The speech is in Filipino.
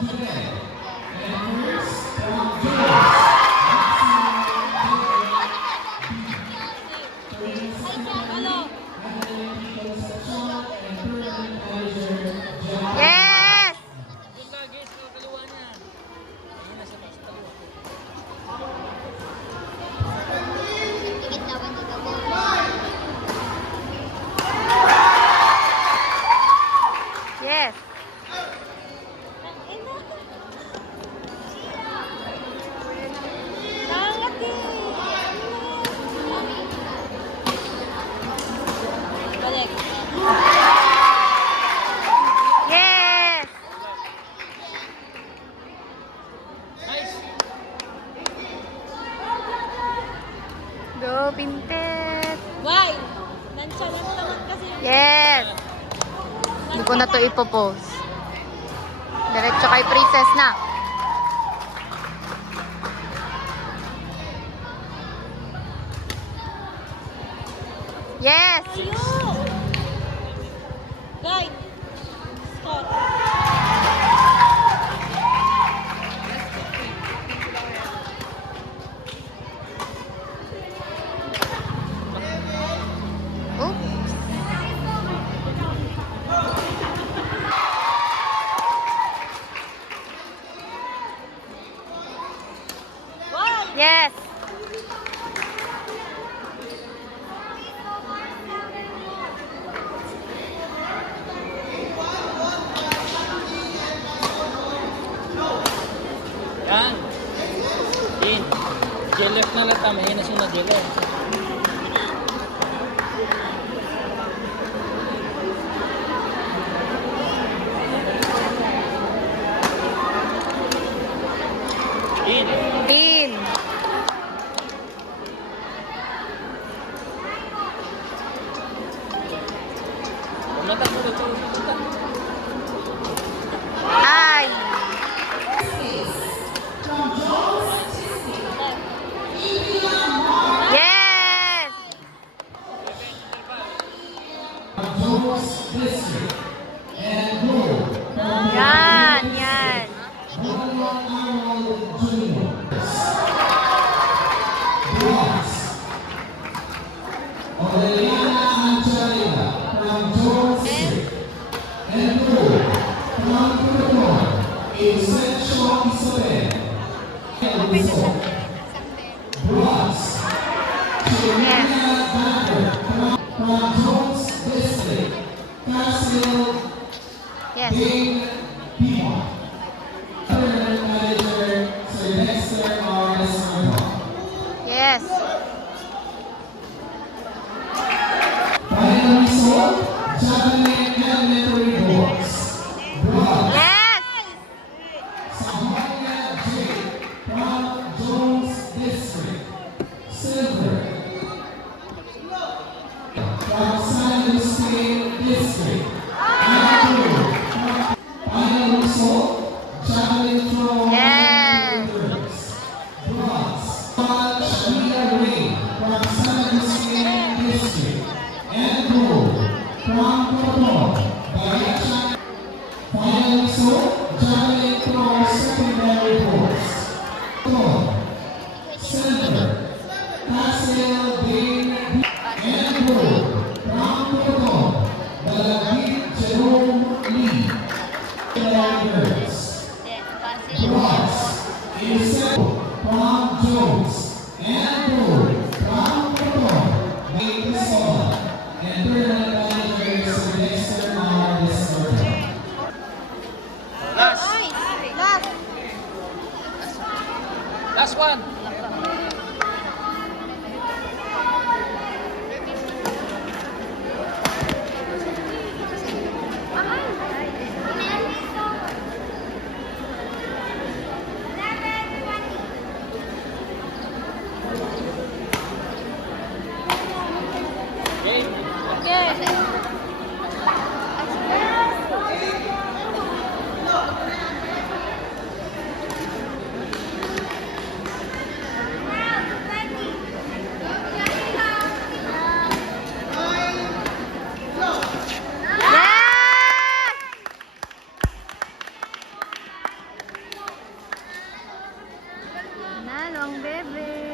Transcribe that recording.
Yes! Yes. Balik. Yes! Go, Pintet! Why? Nonchalant kasi. Yes! Hindi ko na to ipopost. Diretso kay Princess na. Yes! Ayo! Guy! Scott. Oops. What? Yes! Yan. In. Jelef na lang tama. Yan na siya na jelef. In. Tin. Mata mo ito. Ay! Yes! Yan, yan. Yes. Yes. Yes. Yes. Last one. Nanalo ang bebe.